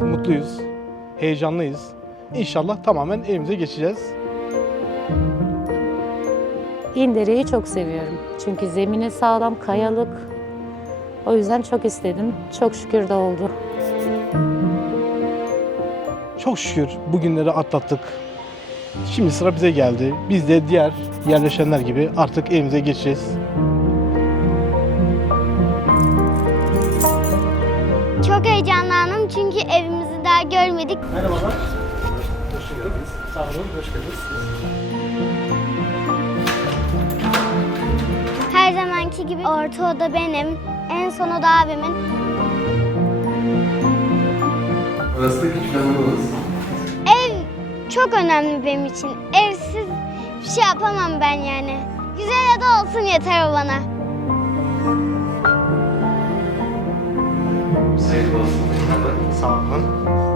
Mutluyuz, heyecanlıyız. İnşallah tamamen evimize geçeceğiz. İndere'yi çok seviyorum. Çünkü zemini sağlam, kayalık. O yüzden çok istedim. Çok şükür de oldu. Çok şükür bugünleri atlattık. Şimdi sıra bize geldi. Biz de diğer yerleşenler gibi artık evimize geçeceğiz. Çok heyecanlandım çünkü evimizi daha görmedik. Merhabalar. Hoş geldiniz. Sağ olun, hoş geldiniz. Her zamanki gibi orta oda benim, en son oda abimin. Orası da küçük odamız. Ev çok önemli benim için. Evsiz bir şey yapamam ben yani. Güzel oda olsun yeter o bana. Sağ olun.